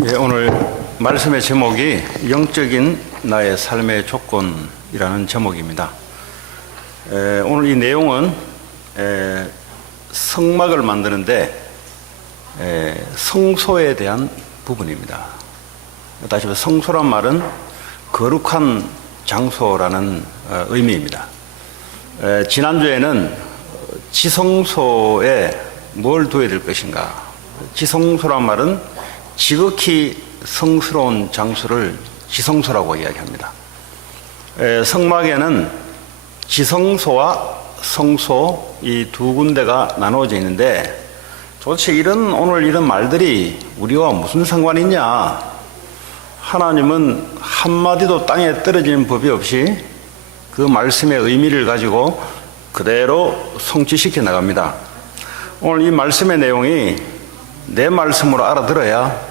오늘 말씀의 제목이 영적인 나의 삶의 조건이라는 제목입니다. 오늘 이 내용은 성막을 만드는데 성소에 대한 부분입니다. 다시 말해 성소란 말은 거룩한 장소라는 의미입니다. 지난주에는 지성소에 뭘 두어야 될 것인가, 지성소란 말은 지극히 성스러운 장소를 지성소라고 이야기합니다. 성막에는 지성소와 성소 이 두 군데가 나누어져 있는데 도대체 오늘 이런 말들이 우리와 무슨 상관이 있냐? 하나님은 한마디도 땅에 떨어지는 법이 없이 그 말씀의 의미를 가지고 그대로 성취시켜 나갑니다. 오늘 이 말씀의 내용이 내 말씀으로 알아들어야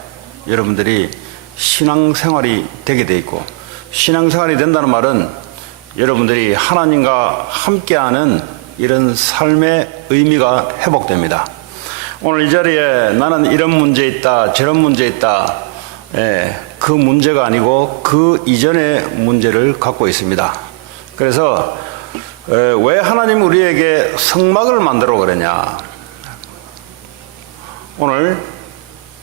여러분들이 신앙생활이 되게 돼 있고, 신앙생활이 된다는 말은 여러분들이 하나님과 함께하는 이런 삶의 의미가 회복됩니다. 오늘 이 자리에 나는 이런 문제 있다, 저런 문제 있다, 그 문제가 아니고 그 이전의 문제를 갖고 있습니다. 그래서 왜 하나님 우리에게 성막을 만들어 그러냐? 오늘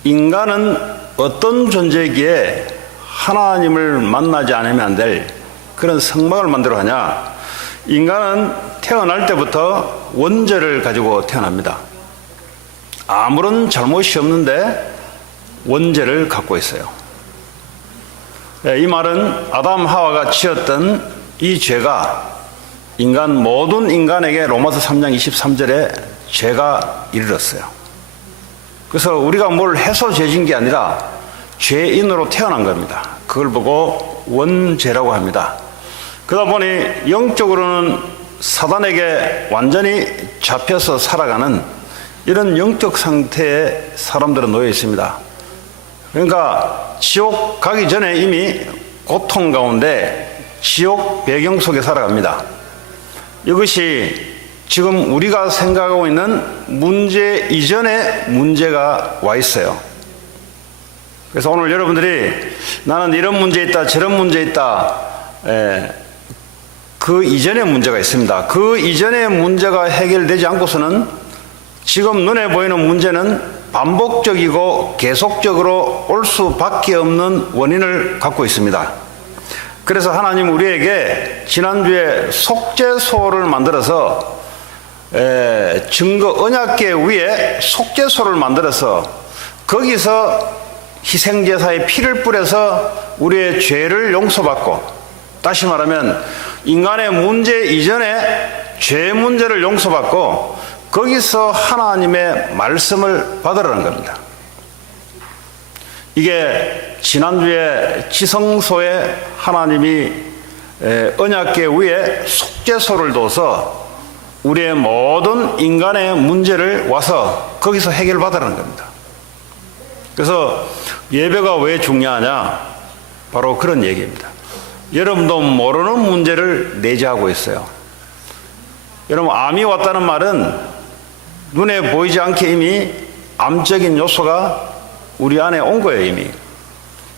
인간은 어떤 존재이기에 하나님을 만나지 않으면 안 될 그런 성막을 만들어 하냐? 인간은 태어날 때부터 원죄를 가지고 태어납니다. 아무런 잘못이 없는데 원죄를 갖고 있어요. 이 말은 아담 하와가 지었던 이 죄가 모든 인간에게 로마서 3장 23절에 죄가 이르렀어요. 그래서 우리가 뭘 해서 죄진 게 아니라 죄인으로 태어난 겁니다. 그걸 보고 원죄라고 합니다. 그러다 보니 영적으로는 사단에게 완전히 잡혀서 살아가는 이런 영적 상태에 사람들은 놓여 있습니다. 그러니까 지옥 가기 전에 이미 고통 가운데 지옥 배경 속에 살아갑니다. 이것이 지금 우리가 생각하고 있는 문제 이전에 문제가 와 있어요. 그래서 오늘 여러분들이 나는 이런 문제 있다, 저런 문제 있다, 그 이전에 문제가 있습니다. 그 이전에 문제가 해결되지 않고서는 지금 눈에 보이는 문제는 반복적이고 계속적으로 올 수밖에 없는 원인을 갖고 있습니다. 그래서 하나님 우리에게 지난주에 속죄소를 만들어서 증거 언약궤 위에 속죄소를 만들어서 거기서 희생제사의 피를 뿌려서 우리의 죄를 용서받고, 다시 말하면 인간의 문제 이전에 죄 문제를 용서받고 거기서 하나님의 말씀을 받으라는 겁니다. 이게 지난주에 지성소에 하나님이 언약궤 위에 속죄소를 둬서 우리의 모든 인간의 문제를 와서 거기서 해결받으라는 겁니다. 그래서 예배가 왜 중요하냐? 바로 그런 얘기입니다. 여러분도 모르는 문제를 내재하고 있어요. 여러분, 암이 왔다는 말은 눈에 보이지 않게 이미 암적인 요소가 우리 안에 온 거예요, 이미.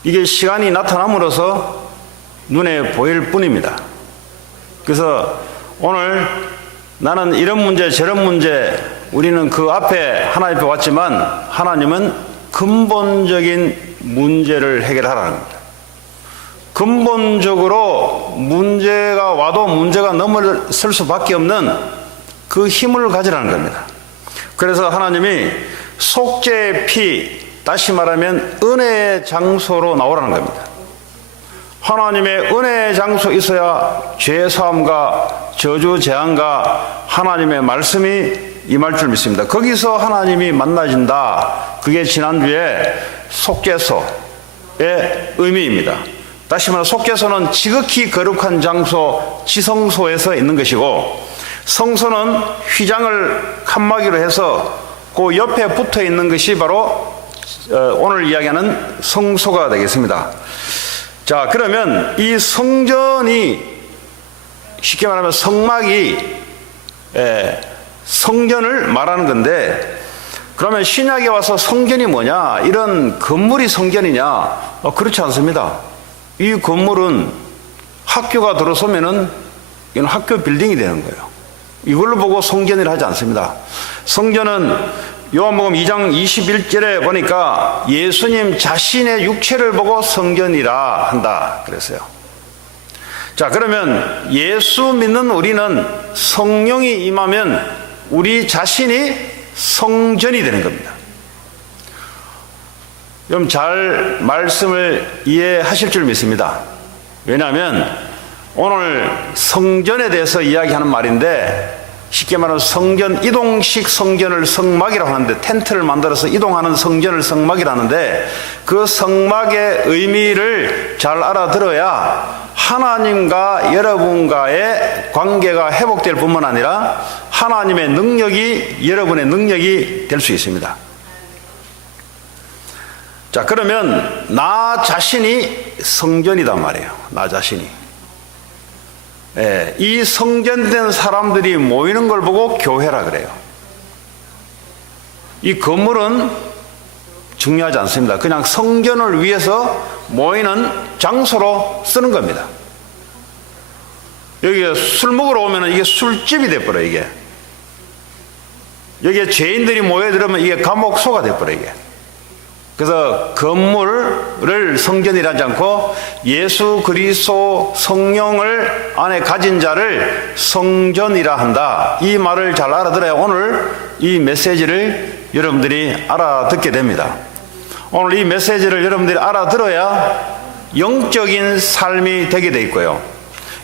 이게 시간이 나타남으로써 눈에 보일 뿐입니다. 그래서 오늘 나는 이런 문제 저런 문제, 우리는 그 앞에 하나님 앞에 왔지만 하나님은 근본적인 문제를 해결하라는 겁니다. 근본적으로 문제가 와도 문제가 넘어설 수밖에 없는 그 힘을 가지라는 겁니다. 그래서 하나님이 속죄의 피, 다시 말하면 은혜의 장소로 나오라는 겁니다. 하나님의 은혜의 장소 있어야 죄사함과 저주 재앙과 하나님의 말씀이 임할 줄 믿습니다. 거기서 하나님이 만나진다. 그게 지난주에 속죄소의 의미입니다. 다시 말해 속죄소는 지극히 거룩한 장소, 지성소에서 있는 것이고, 성소는 휘장을 칸막이로 해서 그 옆에 붙어 있는 것이 바로 오늘 이야기하는 성소가 되겠습니다. 자, 그러면 이 성전이, 쉽게 말하면 성막이 성전을 말하는 건데, 그러면 신약에 와서 성전이 뭐냐? 이런 건물이 성전이냐? 그렇지 않습니다. 이 건물은 학교가 들어서면은 이건 학교 빌딩이 되는 거예요. 이걸로 보고 성전이라 하지 않습니다. 성전은 요한복음 2장 21절에 보니까 예수님 자신의 육체를 보고 성전이라 한다 그랬어요. 자, 그러면 예수 믿는 우리는 성령이 임하면 우리 자신이 성전이 되는 겁니다. 여러분 잘 말씀을 이해하실 줄 믿습니다. 왜냐하면 오늘 성전에 대해서 이야기하는 말인데, 쉽게 말하면 성전, 이동식 성전을 성막이라고 하는데, 텐트를 만들어서 이동하는 성전을 성막이라고 하는데, 그 성막의 의미를 잘 알아들어야 하나님과 여러분과의 관계가 회복될 뿐만 아니라 하나님의 능력이 여러분의 능력이 될 수 있습니다. 자, 그러면 나 자신이 성전이단 말이에요. 나 자신이. 이 성전된 사람들이 모이는 걸 보고 교회라 그래요. 이 건물은 중요하지 않습니다. 그냥 성전을 위해서 모이는 장소로 쓰는 겁니다. 여기에 술 먹으러 오면 이게 술집이 돼버려, 이게. 여기에 죄인들이 모여들으면 이게 감옥소가 돼버려, 이게. 그래서 건물을 성전이라 하지 않고 예수 그리스도 성령을 안에 가진 자를 성전이라 한다. 이 말을 잘 알아들어야 오늘 이 메시지를 여러분들이 알아듣게 됩니다. 오늘 이 메시지를 여러분들이 알아들어야 영적인 삶이 되게 돼 있고요.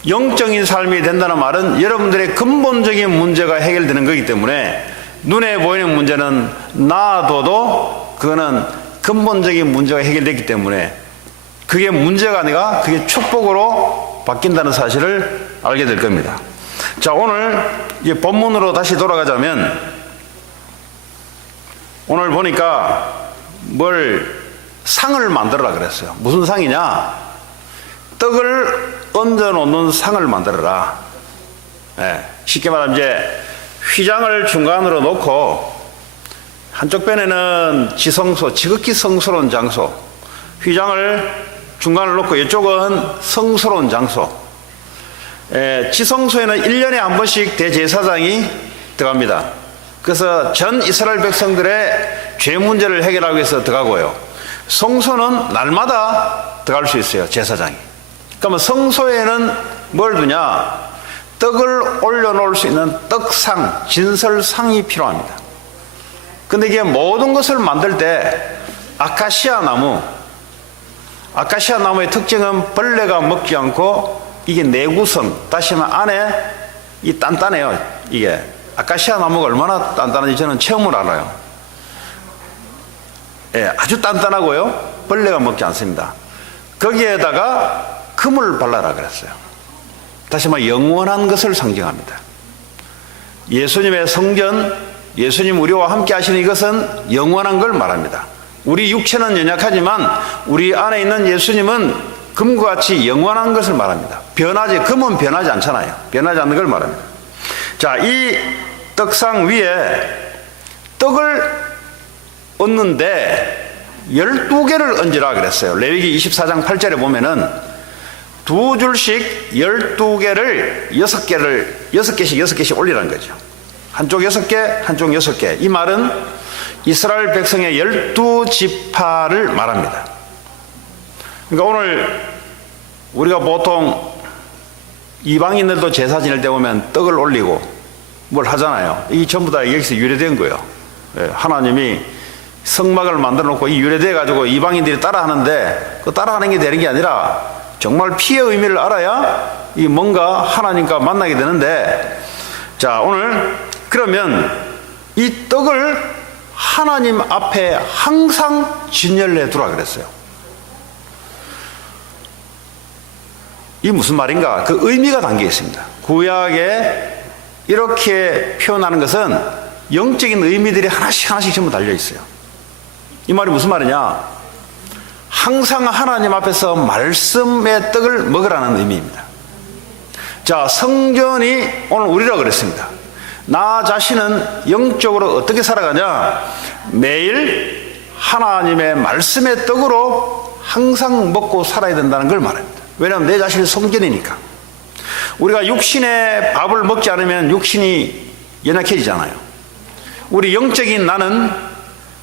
영적인 삶이 된다는 말은 여러분들의 근본적인 문제가 해결되는 거기 때문에 눈에 보이는 문제는 놔둬도 그거는 근본적인 문제가 해결됐기 때문에 그게 문제가 아니라 그게 축복으로 바뀐다는 사실을 알게 될 겁니다. 자, 오늘 이 본문으로 다시 돌아가자면 오늘 보니까 상을 만들어라 그랬어요. 무슨 상이냐? 떡을 얹어 놓는 상을 만들어라. 쉽게 말하면 이제 휘장을 중간으로 놓고 한쪽 편에는 지성소, 지극히 성스러운 장소, 휘장을 중간을 놓고 이쪽은 성스러운 장소. 지성소에는 1년에 한 번씩 대제사장이 들어갑니다. 그래서 전 이스라엘 백성들의 죄 문제를 해결하기 위해서 들어가고요. 성소는 날마다 들어갈 수 있어요, 제사장이. 그러면 성소에는 뭘 두냐? 떡을 올려놓을 수 있는 떡상, 진설상이 필요합니다. 근데 이게 모든 것을 만들 때 아카시아 나무의 특징은 벌레가 먹지 않고 이게 내구성, 다시 말하면 안에 이 단단해요. 이게 아카시아 나무가 얼마나 단단한지 저는 처음으로 알아요. 아주 단단하고요. 벌레가 먹지 않습니다. 거기에다가 금을 발라라 그랬어요. 다시 말하면 영원한 것을 상징합니다. 예수님의 성전, 예수님 우리와 함께 하시는 이것은 영원한 걸 말합니다. 우리 육체는 연약하지만 우리 안에 있는 예수님은 금과 같이 영원한 것을 말합니다. 금은 변하지 않잖아요. 변하지 않는 걸 말합니다. 자, 이 떡상 위에 떡을 얹는데 12개를 얹으라 그랬어요. 레위기 24장 8절에 보면은 두 줄씩 12개를 6개씩 올리라는 거죠. 한쪽 6개, 한쪽 6개. 이 말은 이스라엘 백성의 12지파를 말합니다. 그러니까 오늘 우리가 보통 이방인들도 제사 지낼 때 보면 떡을 올리고 뭘 하잖아요. 이 전부 다 여기서 유래된 거예요. 하나님이 성막을 만들어 놓고 이 유래돼 가지고 이방인들이 따라하는데 그 따라하는 게 되는 게 아니라 정말 피의 의미를 알아야 이 뭔가 하나님과 만나게 되는데, 자, 오늘 그러면 이 떡을 하나님 앞에 항상 진열해 두라 그랬어요. 이게 무슨 말인가? 그 의미가 담겨 있습니다. 구약에 이렇게 표현하는 것은 영적인 의미들이 하나씩 전부 달려 있어요. 이 말이 무슨 말이냐? 항상 하나님 앞에서 말씀의 떡을 먹으라는 의미입니다. 자, 성전이 오늘 우리라고 그랬습니다. 나 자신은 영적으로 어떻게 살아가냐? 매일 하나님의 말씀의 떡으로 항상 먹고 살아야 된다는 걸 말합니다. 왜냐하면 내 자신이 성전이니까. 우리가 육신의 밥을 먹지 않으면 육신이 연약해지잖아요. 우리 영적인 나는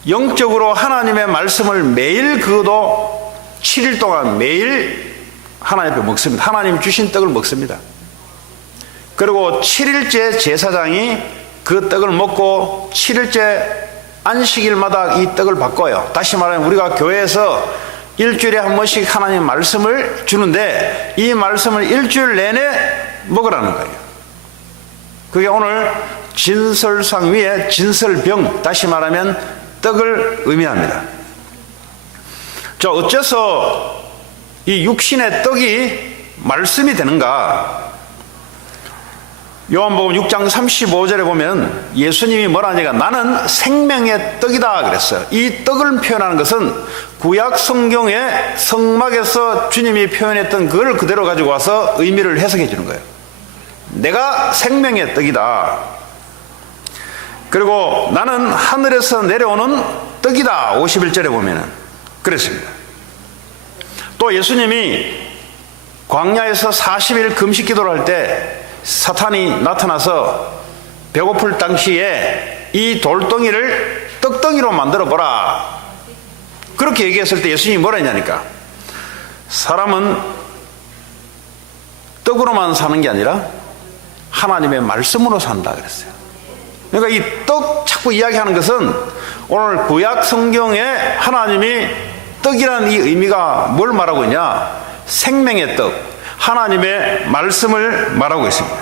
영적으로 하나님의 말씀을 매일, 그것도 7일 동안 매일 하나님 앞에 먹습니다. 하나님 주신 떡을 먹습니다. 그리고 7일째 제사장이 그 떡을 먹고 7일째 안식일마다 이 떡을 바꿔요. 다시 말하면 우리가 교회에서 일주일에 한 번씩 하나님 말씀을 주는데 이 말씀을 일주일 내내 먹으라는 거예요. 그게 오늘 진설상 위에 진설병, 다시 말하면 떡을 의미합니다. 자, 어째서 이 육신의 떡이 말씀이 되는가? 요한복음 6장 35절에 보면 예수님이 뭐라 하니까 나는 생명의 떡이다 그랬어요. 이 떡을 표현하는 것은 구약 성경의 성막에서 주님이 표현했던 그걸 그대로 가지고 와서 의미를 해석해 주는 거예요. 내가 생명의 떡이다. 그리고 나는 하늘에서 내려오는 떡이다. 51절에 보면은 그랬습니다. 또 예수님이 광야에서 40일 금식 기도를 할 때 사탄이 나타나서 배고플 당시에 이 돌덩이를 떡덩이로 만들어 보라, 그렇게 얘기했을 때 예수님이 뭐라 했냐니까, 사람은 떡으로만 사는 게 아니라 하나님의 말씀으로 산다 그랬어요. 그러니까 이 떡 자꾸 이야기하는 것은 오늘 구약 성경에 하나님이 떡이라는 이 의미가 뭘 말하고 있냐? 생명의 떡, 하나님의 말씀을 말하고 있습니다.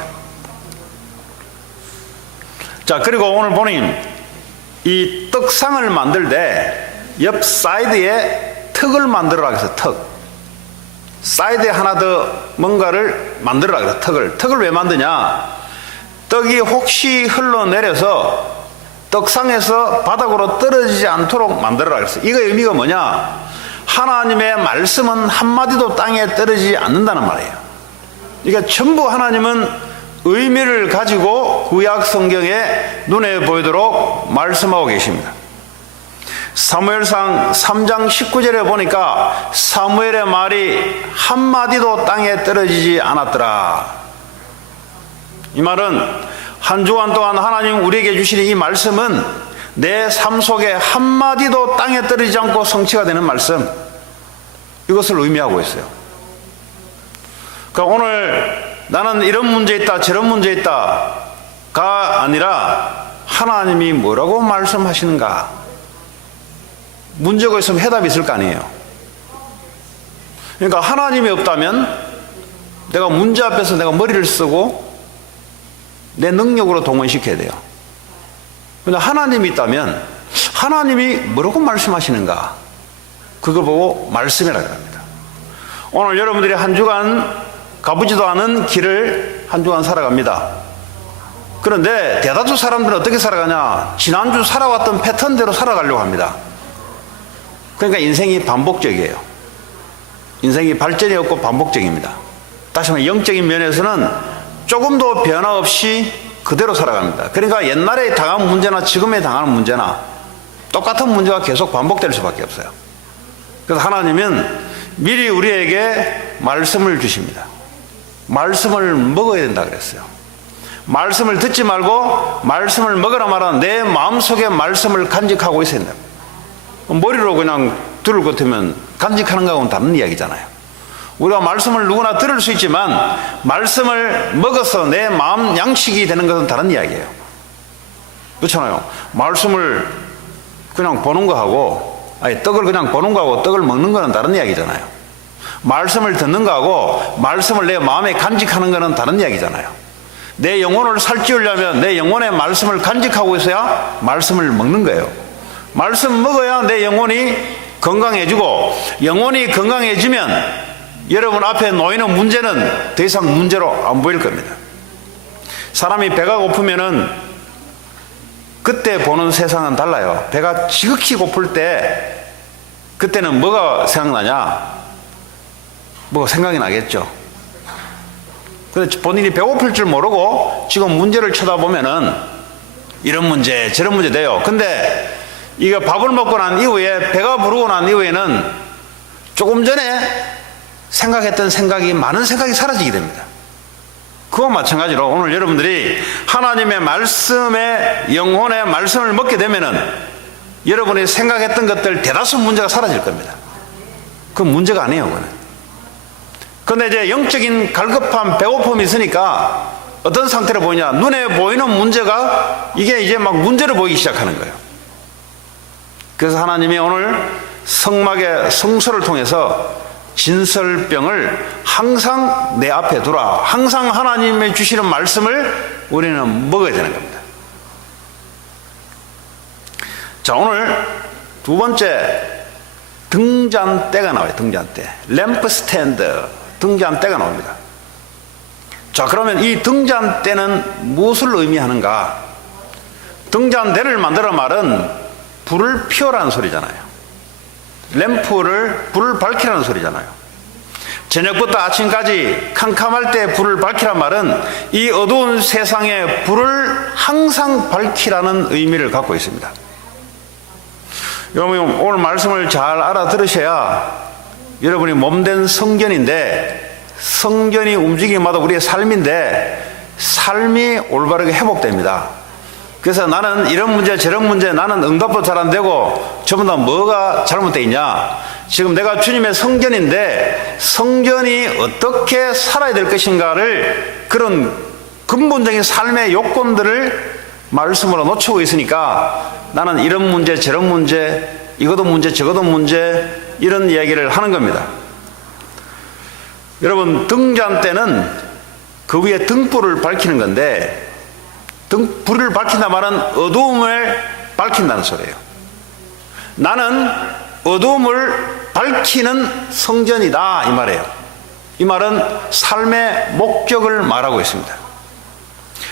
자, 그리고 오늘 보니 이 떡상을 만들 때 옆 사이드에 턱을 만들어라 그래서 턱, 사이드에 하나 더 뭔가를 만들어라 그래서 턱을 왜 만드냐? 떡이 혹시 흘러내려서 떡상에서 바닥으로 떨어지지 않도록 만들어라 그랬어요. 이거 의미가 뭐냐? 하나님의 말씀은 한마디도 땅에 떨어지지 않는다는 말이에요. 그러니까 전부 하나님은 의미를 가지고 구약 성경에 눈에 보이도록 말씀하고 계십니다. 사무엘상 3장 19절에 보니까 사무엘의 말이 한마디도 땅에 떨어지지 않았더라. 이 말은 한 주간 동안 하나님 우리에게 주신 이 말씀은 내 삶 속에 한마디도 땅에 떨어지지 않고 성취가 되는 말씀, 이것을 의미하고 있어요. 그러니까 오늘 나는 이런 문제 있다 저런 문제 있다가 아니라 하나님이 뭐라고 말씀하시는가, 문제가 있으면 해답이 있을 거 아니에요. 그러니까 하나님이 없다면 내가 문제 앞에서 내가 머리를 쓰고 내 능력으로 동원시켜야 돼요. 그런데 하나님이 있다면 하나님이 뭐라고 말씀하시는가, 그걸 보고 말씀이라고 합니다. 오늘 여러분들이 한 주간 가보지도 않은 길을 한 주간 살아갑니다. 그런데 대다수 사람들은 어떻게 살아가냐? 지난주 살아왔던 패턴대로 살아가려고 합니다. 그러니까 인생이 반복적이에요. 인생이 발전이 없고 반복적입니다. 다시 말해 영적인 면에서는 조금도 변화 없이 그대로 살아갑니다. 그러니까 옛날에 당한 문제나 지금에 당하는 문제나 똑같은 문제가 계속 반복될 수밖에 없어요. 그래서 하나님은 미리 우리에게 말씀을 주십니다. 말씀을 먹어야 된다 그랬어요. 말씀을 듣지 말고 말씀을 먹으라 말하는 내 마음속에 말씀을 간직하고 있어야 된다. 머리로 그냥 들을 것 같으면 간직하는 거하고는 다른 이야기잖아요. 우리가 말씀을 누구나 들을 수 있지만 말씀을 먹어서 내 마음 양식이 되는 것은 다른 이야기예요. 그렇잖아요. 말씀을 그냥 보는 거하고, 아니 떡을 그냥 보는 거하고 떡을 먹는 거는 다른 이야기잖아요. 말씀을 듣는 거하고 말씀을 내 마음에 간직하는 거는 다른 이야기잖아요. 내 영혼을 살찌우려면 내 영혼의 말씀을 간직하고 있어야 말씀을 먹는 거예요. 말씀 먹어야 내 영혼이 건강해지고, 영혼이 건강해지면 여러분 앞에 놓이는 문제는 더 이상 문제로 안 보일 겁니다. 사람이 배가 고프면은 그때 보는 세상은 달라요. 배가 지극히 고플 때 그때는 뭐가 생각나냐? 뭐가 생각이 나겠죠. 근데 본인이 배고플 줄 모르고 지금 문제를 쳐다보면은 이런 문제 저런 문제 돼요. 근데 이거 밥을 먹고 난 이후에 배가 부르고 난 이후에는 조금 전에 생각했던 생각이 많은 생각이 사라지게 됩니다. 그와 마찬가지로 오늘 여러분들이 하나님의 말씀에 영혼의 말씀을 먹게 되면은 여러분이 생각했던 것들 대다수 문제가 사라질 겁니다. 그건 문제가 아니에요. 그건. 근데 이제 영적인 갈급함, 배고픔이 있으니까 어떤 상태로 보이냐? 눈에 보이는 문제가 이게 이제 막 문제로 보이기 시작하는 거예요. 그래서 하나님이 오늘 성막의 성소를 통해서 진설병을 항상 내 앞에 두라. 항상 하나님의 주시는 말씀을 우리는 먹어야 되는 겁니다. 자, 오늘 두 번째 등잔대가 나와요. 등잔대. 램프 스탠드. 등잔대가 나옵니다. 자, 그러면 이 등잔대는 무엇을 의미하는가? 등잔대를 만들어 말은 불을 피우라는 소리잖아요. 불을 밝히라는 소리잖아요. 저녁부터 아침까지 캄캄할 때 불을 밝히란 말은 이 어두운 세상에 불을 항상 밝히라는 의미를 갖고 있습니다. 여러분, 오늘 말씀을 잘 알아들으셔야 여러분이 몸된 성전인데, 성전이 움직임마다 우리의 삶인데 삶이 올바르게 회복됩니다. 그래서 나는 이런 문제 저런 문제 나는 응답도 잘 안 되고 전부 다 뭐가 잘못되어 있냐? 지금 내가 주님의 성전인데 성전이 어떻게 살아야 될 것인가를, 그런 근본적인 삶의 요건들을 말씀으로 놓치고 있으니까 나는 이런 문제 저런 문제, 이것도 문제 저것도 문제, 이런 이야기를 하는 겁니다. 여러분, 등잔대는 그 위에 등불을 밝히는 건데, 불을 밝힌다 말은 어두움을 밝힌다는 소리예요. 나는 어두움을 밝히는 성전이다, 이 말이에요. 이 말은 삶의 목적을 말하고 있습니다.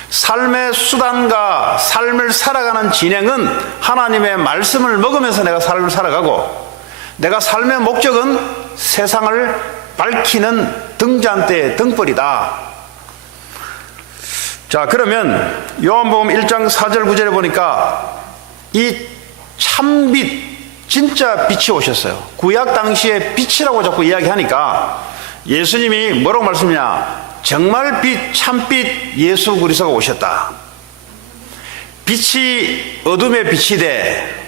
삶의 수단과 삶을 살아가는 진행은 하나님의 말씀을 먹으면서 내가 삶을 살아가고, 내가 삶의 목적은 세상을 밝히는 등잔대의 등불이다. 자, 그러면 요한복음 1장 4절 9절에 보니까 이 참빛, 진짜 빛이 오셨어요. 구약 당시에 빛이라고 자꾸 이야기하니까 예수님이 뭐라고 말씀이냐? 정말 빛, 참빛 예수 그리스도가 오셨다. 빛이 어둠의 빛이 돼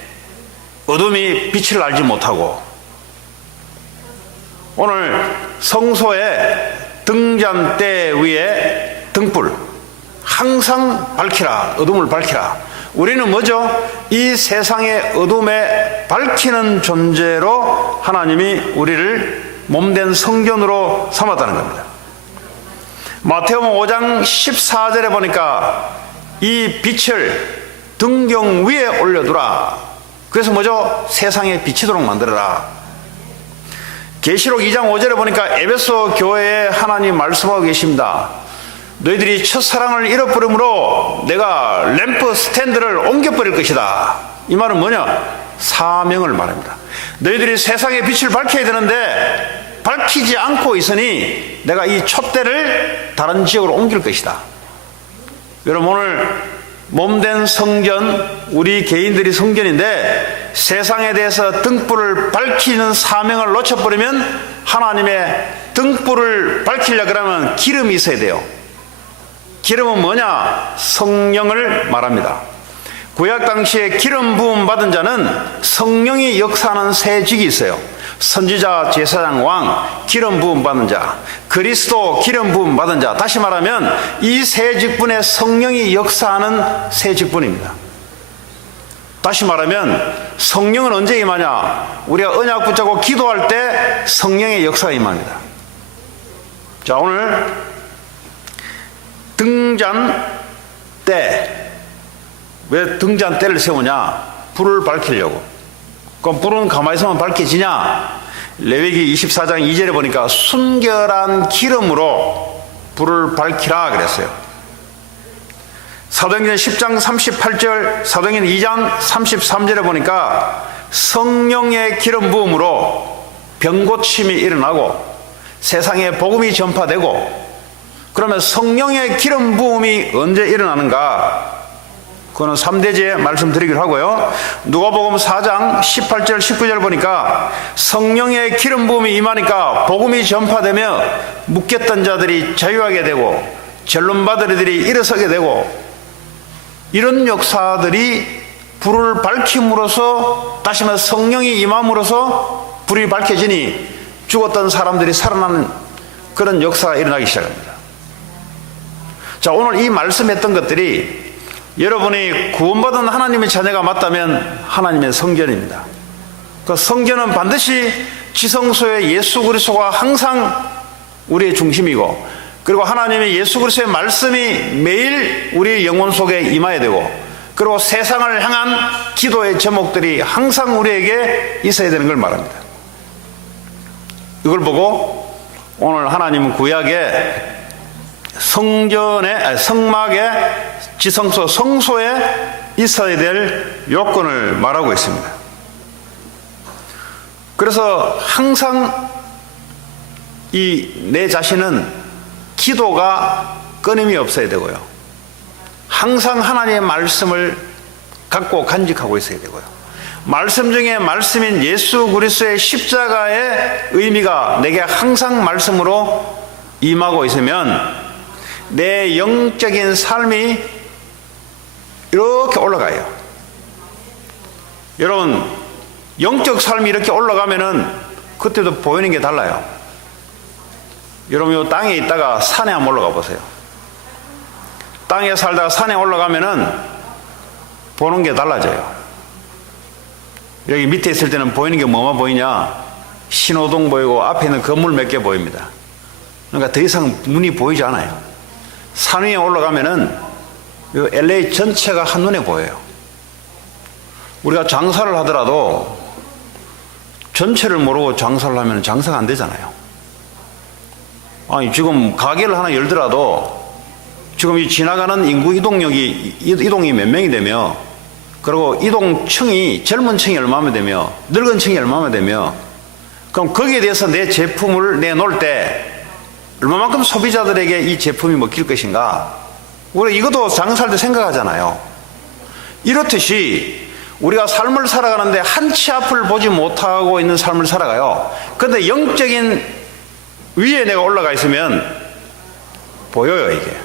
어둠이 빛을 알지 못하고, 오늘 성소의 등잔대 위에 등불 항상 밝히라. 어둠을 밝히라. 우리는 뭐죠? 이 세상의 어둠에 밝히는 존재로 하나님이 우리를 몸된 성전으로 삼았다는 겁니다. 마태복음 5장 14절에 보니까 이 빛을 등경 위에 올려두라. 그래서 뭐죠? 세상에 비치도록 만들어라. 계시록 2장 5절에 보니까 에베소 교회에 하나님 말씀하고 계십니다. 너희들이 첫사랑을 잃어버림으로 내가 램프 스탠드를 옮겨버릴 것이다. 이 말은 뭐냐? 사명을 말합니다. 너희들이 세상의 빛을 밝혀야 되는데 밝히지 않고 있으니 내가 이 촛대를 다른 지역으로 옮길 것이다. 여러분, 오늘 몸된 성전, 우리 개인들이 성전인데 세상에 대해서 등불을 밝히는 사명을 놓쳐버리면, 하나님의 등불을 밝히려고 그러면 기름이 있어야 돼요. 기름은 뭐냐? 성령을 말합니다. 구약 당시에 기름 부음 받은 자는 성령이 역사하는 세 직이 있어요. 선지자, 제사장, 왕, 기름 부음 받은 자, 그리스도, 기름 부음 받은 자. 다시 말하면 이 세 직분에 성령이 역사하는 세 직분입니다. 다시 말하면 성령은 언제 임하냐? 우리가 언약 붙잡고 기도할 때 성령의 역사가 임합니다. 자, 오늘 등잔대, 왜 등잔대를 세우냐? 불을 밝히려고. 그럼 불은 가만히 있으면 밝혀지냐? 레위기 24장 2절에 보니까 순결한 기름으로 불을 밝히라 그랬어요. 사도행전 10장 38절, 사도행전 2장 33절에 보니까 성령의 기름 부음으로 병고침이 일어나고 세상에 복음이 전파되고, 그러면 성령의 기름 부음이 언제 일어나는가? 그거는 3대째 말씀드리기로 하고요. 누가복음 4장 18절 19절 보니까 성령의 기름 부음이 임하니까 복음이 전파되며 묶였던 자들이 자유하게 되고 전론받은 이들이 일어서게 되고, 이런 역사들이 불을 밝힘으로써, 다시 말해 성령이 임함으로써 불이 밝혀지니 죽었던 사람들이 살아나는 그런 역사가 일어나기 시작합니다. 자, 오늘 이 말씀했던 것들이 여러분이 구원받은 하나님의 자녀가 맞다면 하나님의 성전입니다. 그 성전은 반드시 지성소의 예수 그리스도가 항상 우리의 중심이고, 그리고 하나님의 예수 그리스도의 말씀이 매일 우리의 영혼 속에 임해야 되고, 그리고 세상을 향한 기도의 제목들이 항상 우리에게 있어야 되는 걸 말합니다. 이걸 보고 오늘 하나님은 구약에 성막의 지성소, 성소에 있어야 될 요건을 말하고 있습니다. 그래서 항상 내 자신은 기도가 끊임이 없어야 되고요. 항상 하나님의 말씀을 갖고 간직하고 있어야 되고요. 말씀 중에 말씀인 예수 그리스도의 십자가의 의미가 내게 항상 말씀으로 임하고 있으면 내 영적인 삶이 이렇게 올라가요. 여러분, 영적 삶이 이렇게 올라가면은 그때도 보이는 게 달라요. 여러분, 이 땅에 있다가 산에 한번 올라가 보세요. 땅에 살다가 산에 올라가면은 보는 게 달라져요. 여기 밑에 있을 때는 보이는 게 뭐만 보이냐? 신호등 보이고 앞에 있는 건물 몇 개 보입니다. 그러니까 더 이상 눈이 보이지 않아요. 산 위에 올라가면은 이 LA 전체가 한눈에 보여요. 우리가 장사를 하더라도 전체를 모르고 장사를 하면 장사가 안 되잖아요. 아니, 지금 가게를 하나 열더라도 지금 이 지나가는 인구 이동이 몇 명이 되며, 그리고 이동층이 젊은 층이 얼마나 되며 늙은 층이 얼마나 되며, 그럼 거기에 대해서 내 제품을 내놓을 때 얼마만큼 소비자들에게 이 제품이 먹힐 것인가? 우리 이것도 장사할 때 생각하잖아요. 이렇듯이 우리가 삶을 살아가는데 한치 앞을 보지 못하고 있는 삶을 살아가요. 그런데 영적인 위에 내가 올라가 있으면 보여요. 이게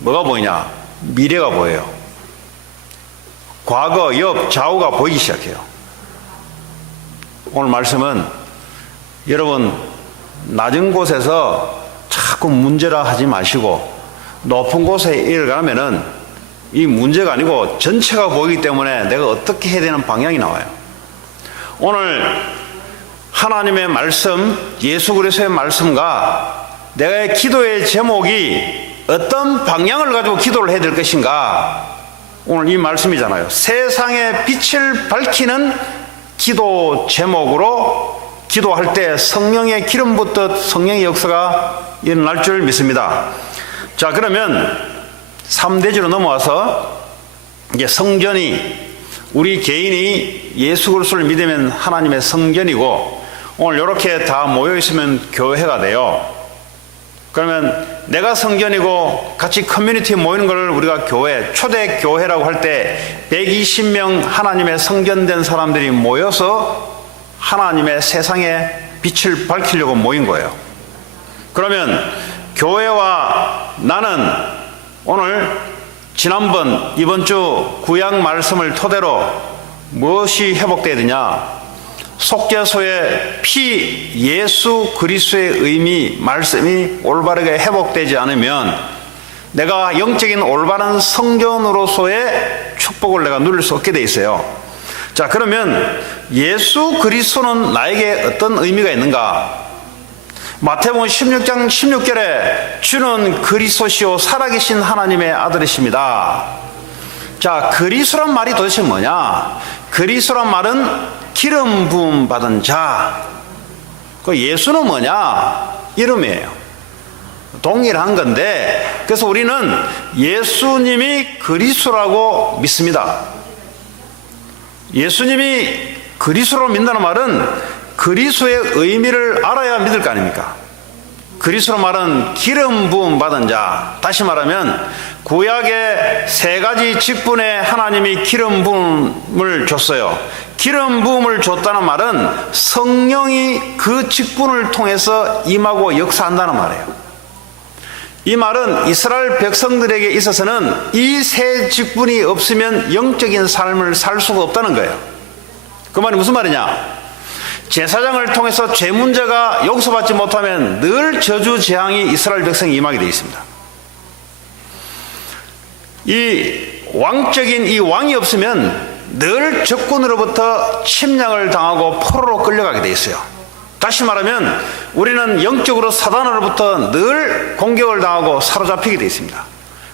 뭐가 보이냐? 미래가 보여요. 과거, 옆, 좌우가 보이기 시작해요. 오늘 말씀은 여러분, 낮은 곳에서 자꾸 문제라 하지 마시고 높은 곳에 일어가면은 이 문제가 아니고 전체가 보이기 때문에 내가 어떻게 해야 되는 방향이 나와요. 오늘 하나님의 말씀, 예수 그리스도의 말씀과 내가 기도의 제목이 어떤 방향을 가지고 기도를 해야 될 것인가, 오늘 이 말씀이잖아요. 세상의 빛을 밝히는 기도 제목으로 기도할 때 성령의 기름 붓듯 성령의 역사가 일어날 줄 믿습니다. 자, 그러면 3대지로 넘어와서 이제 성전이, 우리 개인이 예수 그리스도를 믿으면 하나님의 성전이고, 오늘 이렇게 다 모여 있으면 교회가 돼요. 그러면 내가 성전이고 같이 커뮤니티 모이는 걸 우리가 교회, 초대 교회라고 할 때 120명 하나님의 성전된 사람들이 모여서 하나님의 세상에 빛을 밝히려고 모인 거예요. 그러면 교회와 나는 오늘 지난번, 이번 주 구약 말씀을 토대로 무엇이 회복되어야 되냐? 속죄소의 피, 예수 그리스도의 의미, 말씀이 올바르게 회복되지 않으면 내가 영적인 올바른 성전으로서의 축복을 내가 누릴 수 없게 돼 있어요. 자, 그러면 예수 그리스도는 나에게 어떤 의미가 있는가? 마태복음 16장 16절에 주는 그리스도시요 살아계신 하나님의 아들이십니다. 자, 그리스도란 말이 도대체 뭐냐? 그리스도란 말은 기름 부음 받은 자. 그 예수는 뭐냐? 이름이에요. 동일한 건데, 그래서 우리는 예수님이 그리스도라고 믿습니다. 예수님이 그리스도로 믿는다는 말은 그리스도의 의미를 알아야 믿을 거 아닙니까? 그리스로 말은 기름 부음 받은 자, 다시 말하면 구약의 세 가지 직분에 하나님이 기름 부음을 줬어요. 기름 부음을 줬다는 말은 성령이 그 직분을 통해서 임하고 역사한다는 말이에요. 이 말은 이스라엘 백성들에게 있어서는 이 세 직분이 없으면 영적인 삶을 살 수가 없다는 거예요. 그 말이 무슨 말이냐? 제사장을 통해서 죄 문제가 용서받지 못하면 늘 저주 재앙이 이스라엘 백성에 임하게 되어 있습니다. 이 왕적인 이 왕이 없으면 늘 적군으로부터 침략을 당하고 포로로 끌려가게 되어 있어요. 다시 말하면 우리는 영적으로 사단으로부터 늘 공격을 당하고 사로잡히게 되어 있습니다.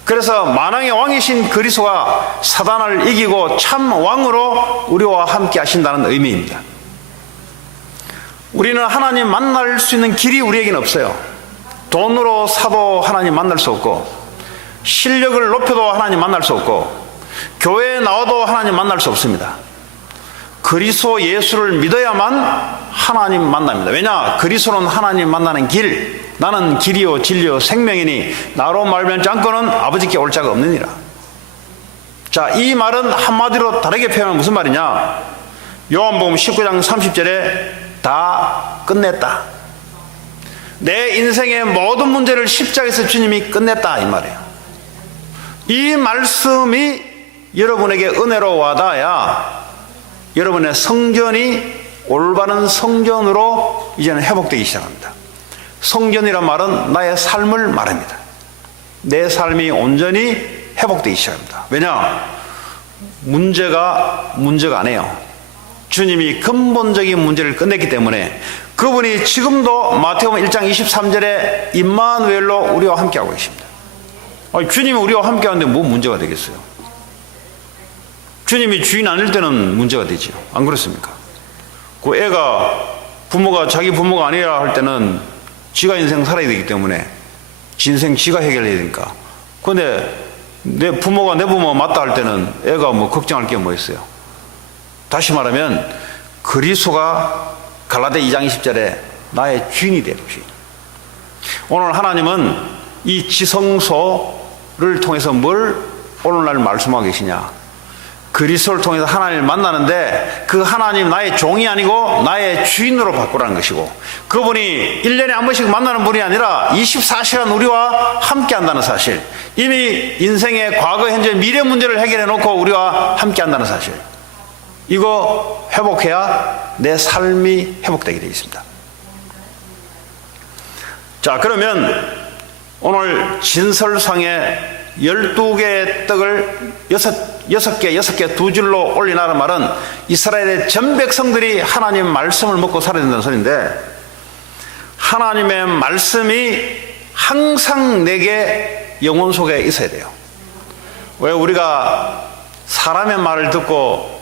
그래서 만왕의 왕이신 그리스도가 사단을 이기고 참 왕으로 우리와 함께 하신다는 의미입니다. 우리는 하나님 만날 수 있는 길이 우리에게는 없어요. 돈으로 사도 하나님 만날 수 없고, 실력을 높여도 하나님 만날 수 없고, 교회에 나와도 하나님 만날 수 없습니다. 그리스도 예수를 믿어야만 하나님 만납니다. 왜냐? 그리스도는 하나님 만나는 길, 나는 길이요 진리요 생명이니 나로 말미암지 않고는 아버지께 올 자가 없느니라. 자, 이 말은 한마디로 다르게 표현하면 무슨 말이냐? 요한복음 19장 30절에 다 끝냈다. 내 인생의 모든 문제를 십자가에서 주님이 끝냈다, 이 말이에요. 이 말씀이 여러분에게 은혜로 와닿아야 여러분의 성전이 올바른 성전으로 이제는 회복되기 시작합니다. 성전이란 말은 나의 삶을 말합니다. 내 삶이 온전히 회복되기 시작합니다. 왜냐? 문제가 아니에요. 주님이 근본적인 문제를 끝냈기 때문에 그분이 지금도 마태복음 1장 23절에 임마누엘로 우리와 함께하고 계십니다. 주님이 우리와 함께하는데 뭐 문제가 되겠어요? 주님이 주인 아닐 때는 문제가 되지요. 안 그렇습니까? 그 애가 부모가 자기 부모가 아니라 할 때는 지가 인생 살아야 되기 때문에 인생 지가 해결해야 되니까. 그런데 내 부모가 내 부모 맞다 할 때는 애가 뭐 걱정할 게 뭐 있어요? 다시 말하면 그리스도가 갈라디아 2장 20절에 나의 주인이 되는 주인. 오늘 하나님은 이 지성소를 통해서 뭘 오늘날 말씀하고 계시냐? 그리스도를 통해서 하나님을 만나는데 그 하나님 나의 종이 아니고 나의 주인으로 바꾸라는 것이고, 그분이 1년에 한 번씩 만나는 분이 아니라 24시간 우리와 함께 한다는 사실, 이미 인생의 과거, 현재, 미래 문제를 해결해 놓고 우리와 함께 한다는 사실, 이거 회복해야 내 삶이 회복되게 되어 있습니다. 자, 그러면 오늘 진설상에 12개의 떡을 6개 두 줄로 올리라는 말은 이스라엘의 전 백성들이 하나님 말씀을 먹고 살아야 된다는 소리인데, 하나님의 말씀이 항상 내게 영혼 속에 있어야 돼요. 왜? 우리가 사람의 말을 듣고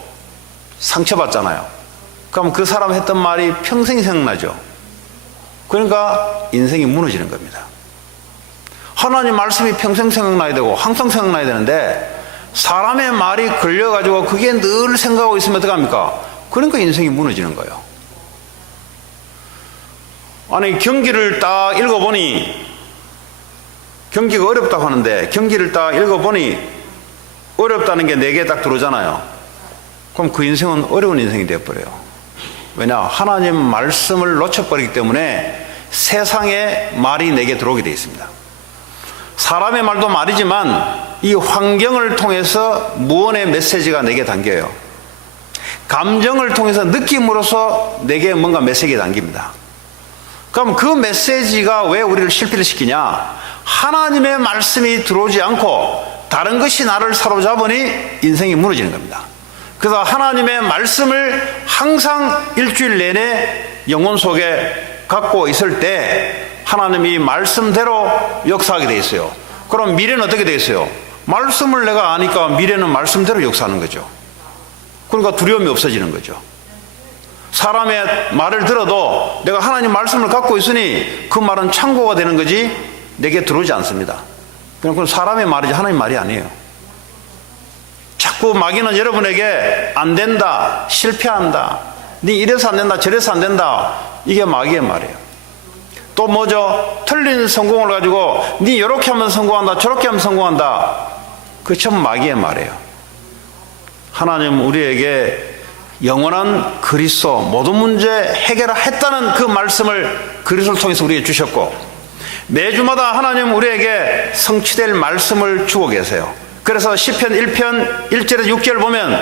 상처받잖아요. 그럼 그 사람 했던 말이 평생 생각나죠. 그러니까 인생이 무너지는 겁니다. 하나님 말씀이 평생 생각나야 되고 항상 생각나야 되는데 사람의 말이 걸려가지고 그게 늘 생각하고 있으면 어떡합니까? 그러니까 인생이 무너지는 거예요. 아니, 경기를 딱 읽어보니, 경기가 어렵다고 하는데 경기를 딱 읽어보니 어렵다는 게 4개 딱 들어오잖아요. 그럼 그 인생은 어려운 인생이 되어버려요. 왜냐? 하나님 말씀을 놓쳐버리기 때문에 세상의 말이 내게 들어오게 되어 있습니다. 사람의 말도 말이지만 이 환경을 통해서 무언의 메시지가 내게 담겨요. 감정을 통해서 느낌으로써 내게 뭔가 메시지가 담깁니다. 그럼 그 메시지가 왜 우리를 실패를 시키냐? 하나님의 말씀이 들어오지 않고 다른 것이 나를 사로잡으니 인생이 무너지는 겁니다. 그래서 하나님의 말씀을 항상 일주일 내내 영혼 속에 갖고 있을 때 하나님이 말씀대로 역사하게 돼 있어요. 그럼 미래는 어떻게 돼 있어요? 말씀을 내가 아니까 미래는 말씀대로 역사하는 거죠. 그러니까 두려움이 없어지는 거죠. 사람의 말을 들어도 내가 하나님 말씀을 갖고 있으니 그 말은 참고가 되는 거지 내게 들어오지 않습니다. 그건 사람의 말이지 하나님 말이 아니에요. 자꾸 마귀는 여러분에게 안 된다, 실패한다, 네 이래서 안 된다, 저래서 안 된다, 이게 마귀의 말이에요. 또 뭐죠? 틀린 성공을 가지고 니 이렇게 하면 성공한다, 저렇게 하면 성공한다. 그게 전부 마귀의 말이에요. 하나님 우리에게 영원한 그리스도 모든 문제 해결했다는 그 말씀을 그리스도를 통해서 우리에게 주셨고, 매주마다 하나님 우리에게 성취될 말씀을 주고 계세요. 그래서 시편 1편 1절에서 6절 보면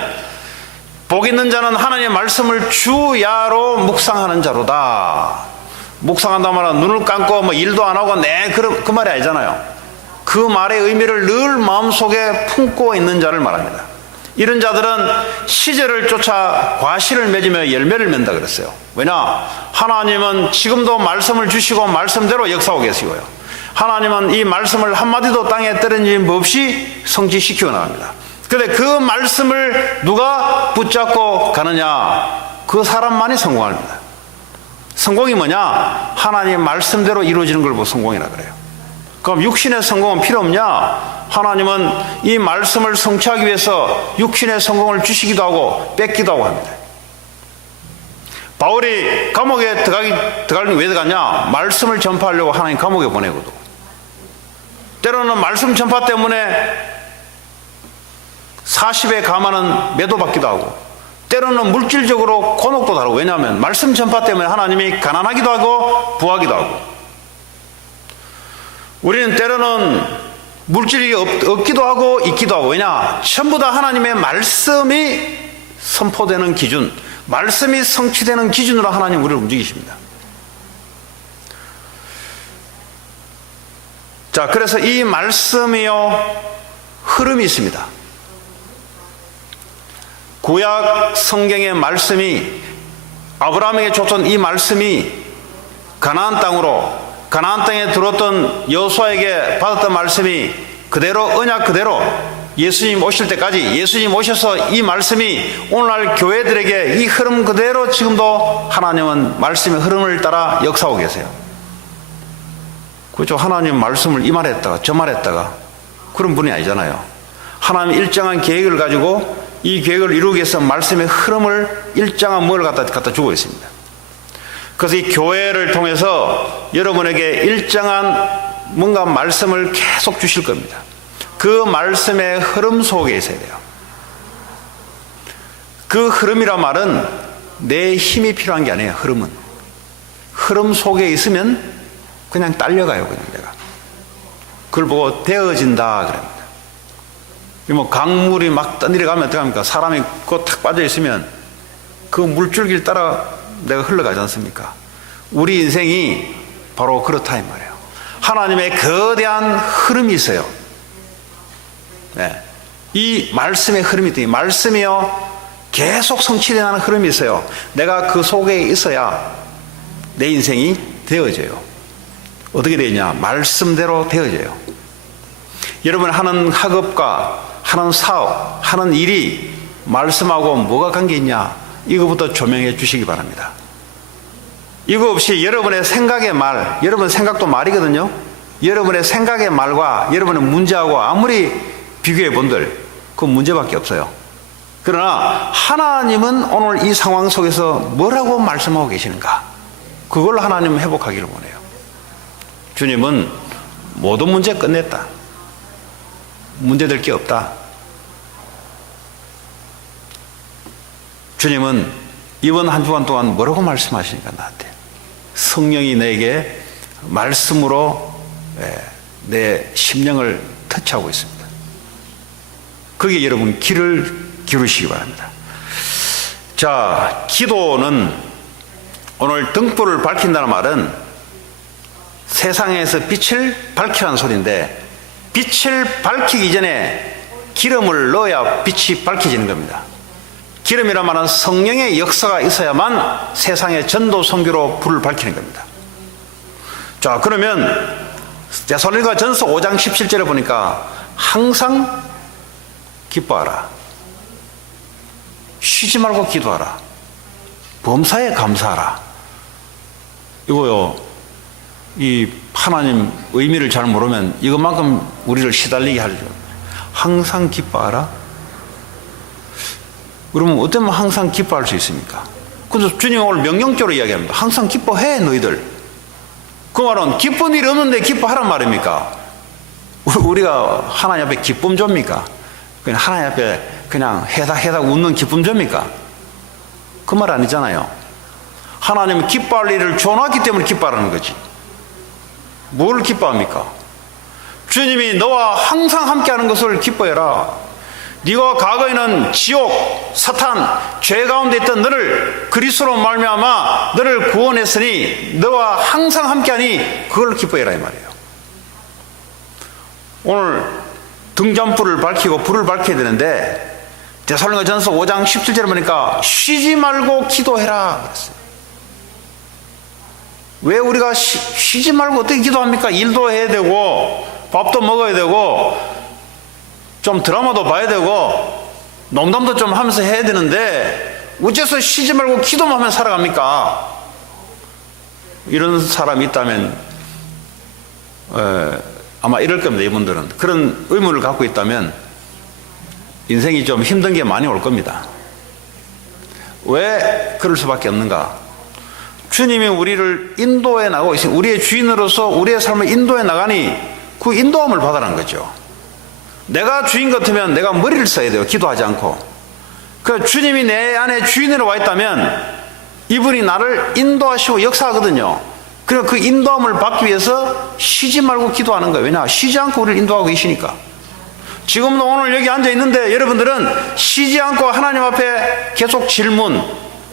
복 있는 자는 하나님의 말씀을 주야로 묵상하는 자로다. 묵상한다는 말은 눈을 감고 뭐 일도 안 하고 그 말이 아니잖아요. 그 말의 의미를 늘 마음속에 품고 있는 자를 말합니다. 이런 자들은 시절을 쫓아 과실을 맺으며 열매를 맺는다 그랬어요. 왜냐? 하나님은 지금도 말씀을 주시고 말씀대로 역사하고 계시고요. 하나님은 이 말씀을 한마디도 땅에 떨어짐 없이 성취시키고 나갑니다. 그런데 그 말씀을 누가 붙잡고 가느냐? 그 사람만이 성공합니다. 성공이 뭐냐? 하나님의 말씀대로 이루어지는 걸 보고 성공이라 그래요. 그럼 육신의 성공은 필요 없냐? 하나님은 이 말씀을 성취하기 위해서 육신의 성공을 주시기도 하고 뺏기도 하고 합니다. 바울이 감옥에 들어가려면 왜 들어갔냐? 말씀을 전파하려고 하나님 감옥에 보내거든. 때로는 말씀 전파 때문에 40에 감하는 매도받기도 하고, 때로는 물질적으로 곤혹도 다르고. 왜냐하면 말씀 전파 때문에 하나님이 가난하기도 하고 부하기도 하고. 우리는 때로는 물질이 없기도 하고 있기도 하고. 왜냐? 전부 다 하나님의 말씀이 선포되는 기준, 말씀이 성취되는 기준으로 하나님 우리를 움직이십니다. 자, 그래서 이 말씀이요, 흐름이 있습니다. 구약 성경의 말씀이, 아브라함에게 줬던 이 말씀이 가나안 땅에 들어왔던 여호수아에게 받았던 말씀이 그대로, 언약 그대로 예수님 오실 때까지, 예수님 오셔서 이 말씀이 오늘날 교회들에게 이 흐름 그대로 지금도 하나님은 말씀의 흐름을 따라 역사하고 계세요. 그렇죠. 하나님 말씀을 이 말했다가 저 말했다가 그런 분이 아니잖아요. 하나님 일정한 계획을 가지고 이 계획을 이루기 위해서 말씀의 흐름을, 일정한 뭘 갖다 주고 있습니다. 그래서 이 교회를 통해서 여러분에게 일정한 뭔가 말씀을 계속 주실 겁니다. 그 말씀의 흐름 속에 있어야 돼요. 그 흐름이란 말은 내 힘이 필요한 게 아니에요. 흐름은 흐름 속에 있으면 그냥 딸려가요. 그냥 내가 그걸 보고 되어진다 그럽니다. 뭐 강물이 막 떠내려가면 어떡합니까? 사람이 그거 탁 빠져 있으면 그 물줄기를 따라 내가 흘러가지 않습니까? 우리 인생이 바로 그렇다 이 말이에요. 하나님의 거대한 흐름이 있어요. 네. 이 말씀의 흐름이 있더니, 말씀이요 계속 성취되는 흐름이 있어요. 내가 그 속에 있어야 내 인생이 되어져요. 어떻게 되냐? 말씀대로 되어져요. 여러분 하는 학업과 하는 사업, 하는 일이 말씀하고 뭐가 관계 있냐? 이거부터 조명해 주시기 바랍니다. 이거 없이 여러분의 생각의 말, 여러분 생각도 말이거든요. 여러분의 생각의 말과 여러분의 문제하고 아무리 비교해 본들 그 문제밖에 없어요. 그러나 하나님은 오늘 이 상황 속에서 뭐라고 말씀하고 계시는가? 그걸 하나님은 회복하기를 원해요. 주님은 모든 문제 끝냈다. 문제될 게 없다. 주님은 이번 한 주간 동안 뭐라고 말씀하시니까 나한테 성령이 내게 말씀으로 내 심령을 터치하고 있습니다. 거기에 여러분 귀를 기울이시기 바랍니다. 자, 기도는 오늘 등불을 밝힌다는 말은 세상에서 빛을 밝히라는 소리인데, 빛을 밝히기 전에 기름을 넣어야 빛이 밝혀지는 겁니다. 기름이란 말은 성령의 역사가 있어야만 세상의 전도 선교로 불을 밝히는 겁니다. 자, 그러면 데살로니가 전서 5장 17절에 보니까 항상 기뻐하라, 쉬지 말고 기도하라, 범사에 감사하라. 이거요, 이 하나님 의미를 잘 모르면 이것만큼 우리를 시달리게 하죠. 항상 기뻐하라. 그러면 어쩌면 항상 기뻐할 수 있습니까? 그래서 주님 오늘 명령적으로 이야기합니다. 항상 기뻐해 너희들. 그 말은 기쁜 일이 없는데 기뻐하란 말입니까? 우리가 하나님 앞에 기쁨 줍니까? 그냥 하나님 앞에 그냥 해닥해닥 웃는 기쁨 줍니까? 그 말 아니잖아요. 하나님은 기뻐할 일을 줘놨기 때문에 기뻐하라는 거지. 뭘 기뻐합니까? 주님이 너와 항상 함께하는 것을 기뻐해라. 네가 과거에는 지옥, 사탄, 죄 가운데 있던 너를 그리스도로 말미암아 너를 구원했으니 너와 항상 함께하니 그걸 기뻐해라 이 말이에요. 오늘 등잔불을 밝히고 불을 밝혀야 되는데 데살로니가전서 5장 17절에 보니까 쉬지 말고 기도해라 그랬어요. 왜 우리가 쉬지 말고 어떻게 기도합니까? 일도 해야 되고 밥도 먹어야 되고 좀 드라마도 봐야 되고 농담도 좀 하면서 해야 되는데 어째서 쉬지 말고 기도만 하면 살아갑니까? 이런 사람이 있다면 아마 이럴 겁니다. 이분들은 그런 의문을 갖고 있다면 인생이 좀 힘든 게 많이 올 겁니다. 왜 그럴 수밖에 없는가? 주님이 우리를 인도해 나가고 있으니 우리의 주인으로서 우리의 삶을 인도해 나가니 그 인도함을 받으라는 거죠. 내가 주인 같으면 내가 머리를 써야 돼요. 기도하지 않고. 그 주님이 내 안에 주인으로 와 있다면 이분이 나를 인도하시고 역사하거든요. 그래서 그 인도함을 받기 위해서 쉬지 말고 기도하는 거예요. 왜냐? 쉬지 않고 우리를 인도하고 계시니까. 지금도 오늘 여기 앉아 있는데 여러분들은 쉬지 않고 하나님 앞에 계속 질문,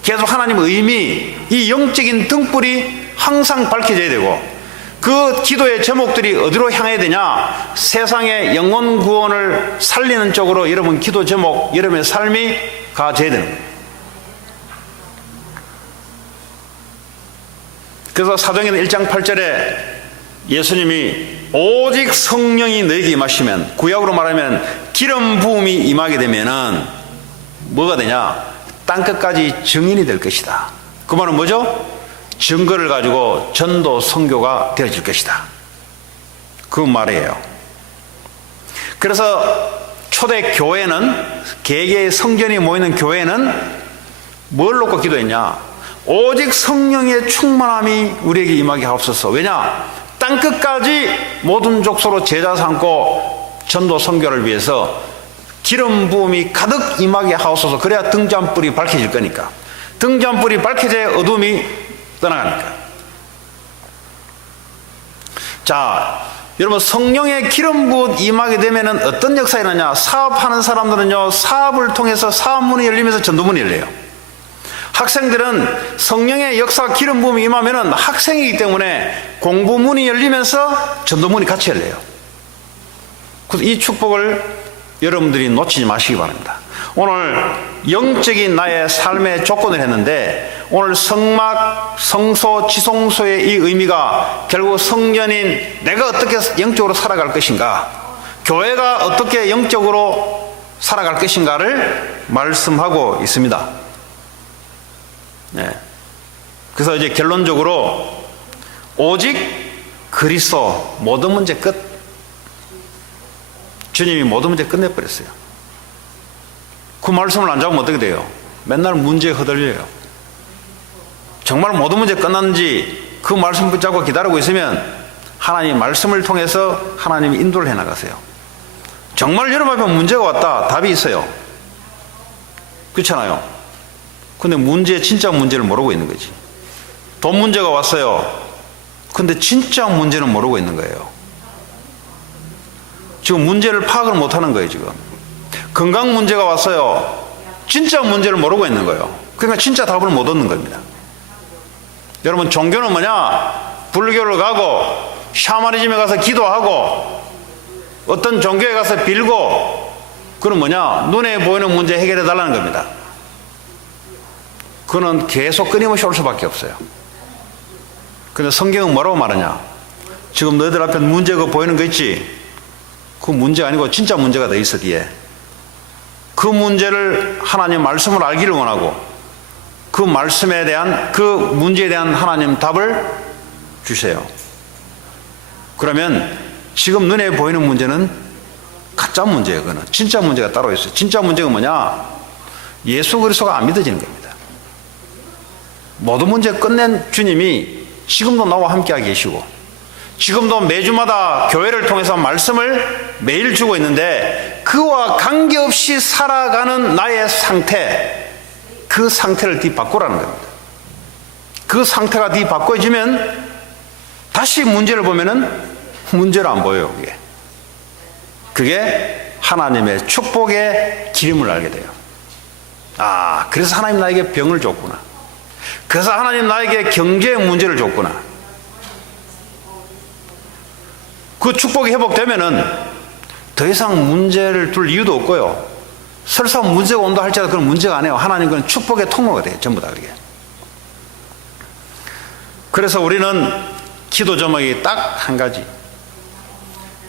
계속 하나님의 의미, 이 영적인 등불이 항상 밝혀져야 되고 그 기도의 제목들이 어디로 향해야 되냐? 세상의 영혼 구원을 살리는 쪽으로 여러분 기도 제목, 여러분의 삶이 가져야 되는 거예요. 그래서 사도행전 1장 8절에 예수님이 오직 성령이 너에게 임하시면, 구약으로 말하면 기름 부음이 임하게 되면은 뭐가 되냐? 땅끝까지 증인이 될 것이다. 그 말은 뭐죠? 증거를 가지고 전도 선교가 되어질 것이다. 그 말이에요. 그래서 초대 교회는, 개개의 성전이 모이는 교회는 뭘 놓고 기도했냐? 오직 성령의 충만함이 우리에게 임하게 하옵소서. 왜냐? 땅끝까지 모든 족속으로 제자 삼고 전도 선교를 위해서 기름 부음이 가득 임하게 하옵소서. 그래야 등잔불이 밝혀질 거니까. 등잔불이 밝혀져야 어둠이 떠나가니까. 자, 여러분 성령의 기름 부음 임하게 되면은 어떤 역사가 일어나냐? 사업하는 사람들은요, 사업을 통해서 사업문이 열리면서 전도문이 열려요. 학생들은 성령의 역사 기름 부음이 임하면은 학생이기 때문에 공부문이 열리면서 전도문이 같이 열려요. 그래서 이 축복을 여러분들이 놓치지 마시기 바랍니다. 오늘 영적인 나의 삶의 조건을 했는데 오늘 성막, 성소, 지성소의 이 의미가 결국 성전인 내가 어떻게 영적으로 살아갈 것인가, 교회가 어떻게 영적으로 살아갈 것인가를 말씀하고 있습니다. 네. 그래서 이제 결론적으로 오직 그리스도, 모든 문제 끝. 주님이 모든 문제 끝내버렸어요. 그 말씀을 안 잡으면 어떻게 돼요? 맨날 문제에 휘둘려요. 정말 모든 문제 끝났는지 그 말씀 붙잡고 기다리고 있으면 하나님 말씀을 통해서 하나님이 인도를 해나가세요. 정말 여러분 앞에 문제가 왔다, 답이 있어요. 그렇잖아요. 근데 진짜 문제를 모르고 있는 거지. 돈 문제가 왔어요. 근데 진짜 문제는 모르고 있는 거예요. 지금 문제를 파악을 못하는 거예요. 지금 건강 문제가 왔어요. 진짜 문제를 모르고 있는 거예요. 그러니까 진짜 답을 못 얻는 겁니다. 여러분, 종교는 뭐냐? 불교를 가고 샤머니즘에 가서 기도하고 어떤 종교에 가서 빌고, 그건 뭐냐? 눈에 보이는 문제 해결해 달라는 겁니다. 그거는 계속 끊임없이 올 수밖에 없어요. 근데 성경은 뭐라고 말하냐? 지금 너희들 앞에 문제가 보이는 거 있지? 그 문제가 아니고 진짜 문제가 더 있어, 뒤에. 그 문제를 하나님 말씀을 알기를 원하고 그 말씀에 대한, 그 문제에 대한 하나님 답을 주세요. 그러면 지금 눈에 보이는 문제는 가짜 문제예요. 그거는 진짜 문제가 따로 있어요. 진짜 문제가 뭐냐? 예수 그리스도가 안 믿어지는 겁니다. 모든 문제 끝낸 주님이 지금도 나와 함께하고 계시고 지금도 매주마다 교회를 통해서 말씀을 매일 주고 있는데 그와 관계없이 살아가는 나의 상태, 그 상태를 뒤바꾸라는 겁니다. 그 상태가 뒤바꿔지면 다시 문제를 보면은 문제로 안 보여요. 그게 하나님의 축복의 기름을 알게 돼요. 아, 그래서 하나님 나에게 병을 줬구나. 그래서 하나님 나에게 경제의 문제를 줬구나. 그 축복이 회복되면은 더 이상 문제를 둘 이유도 없고요. 설사 문제가 온다 할지라도 그건 문제가 아니에요. 하나님 그건 축복의 통로가 돼요. 전부 다 그게. 그래서 우리는 기도 제목이 딱 한 가지.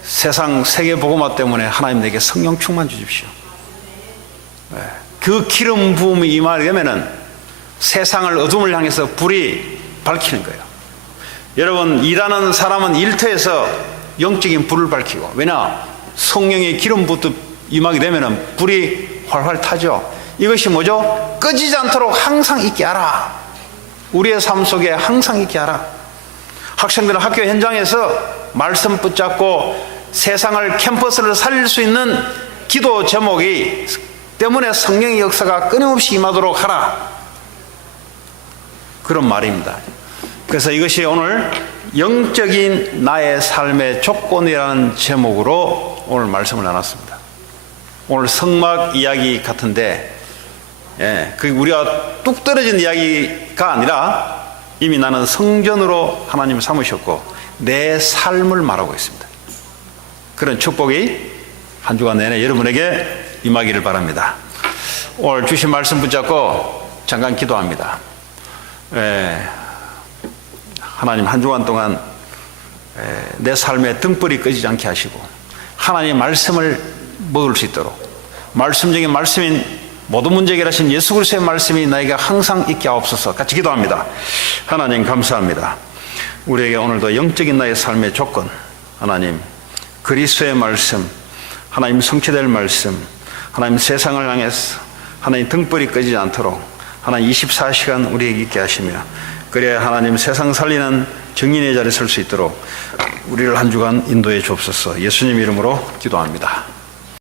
세상 세계 복음화 때문에 하나님 내게 성령 충만 주십시오. 그 기름 부음이 임하게 되면은 세상을 어둠을 향해서 불이 밝히는 거예요. 여러분, 일하는 사람은 일터에서 영적인 불을 밝히고, 왜냐? 성령의 기름 부터 임하게 되면은 불이 활활 타죠. 이것이 뭐죠? 꺼지지 않도록 항상 있게 하라. 우리의 삶 속에 항상 있게 하라. 학생들은 학교 현장에서 말씀 붙잡고 세상을 캠퍼스를 살릴 수 있는 기도 제목이 때문에 성령의 역사가 끊임없이 임하도록 하라. 그런 말입니다. 그래서 이것이 오늘 영적인 나의 삶의 조건이라는 제목으로 오늘 말씀을 나눴습니다. 오늘 성막 이야기 같은데, 그 우리가 뚝 떨어진 이야기가 아니라 이미 나는 성전으로 하나님을 삼으셨고 내 삶을 말하고 있습니다. 그런 축복이 한 주간 내내 여러분에게 임하기를 바랍니다. 오늘 주신 말씀 붙잡고 잠깐 기도합니다. 하나님 한 주간 동안 내 삶에 등불이 꺼지지 않게 하시고 하나님의 말씀을 먹을 수 있도록 말씀적인 말씀인 모든 문제 해결하신 예수 그리스도의 말씀이 나에게 항상 있게 하옵소서. 같이 기도합니다. 하나님 감사합니다. 우리에게 오늘도 영적인 나의 삶의 조건, 하나님 그리스도의 말씀, 하나님 성취될 말씀, 하나님 세상을 향해서 하나님 등불이 꺼지지 않도록 하나님 24시간 우리에게 있게 하시며, 그래야 하나님 세상 살리는 증인의 자리에 설 수 있도록 우리를 한 주간 인도해 주옵소서. 예수님 이름으로 기도합니다.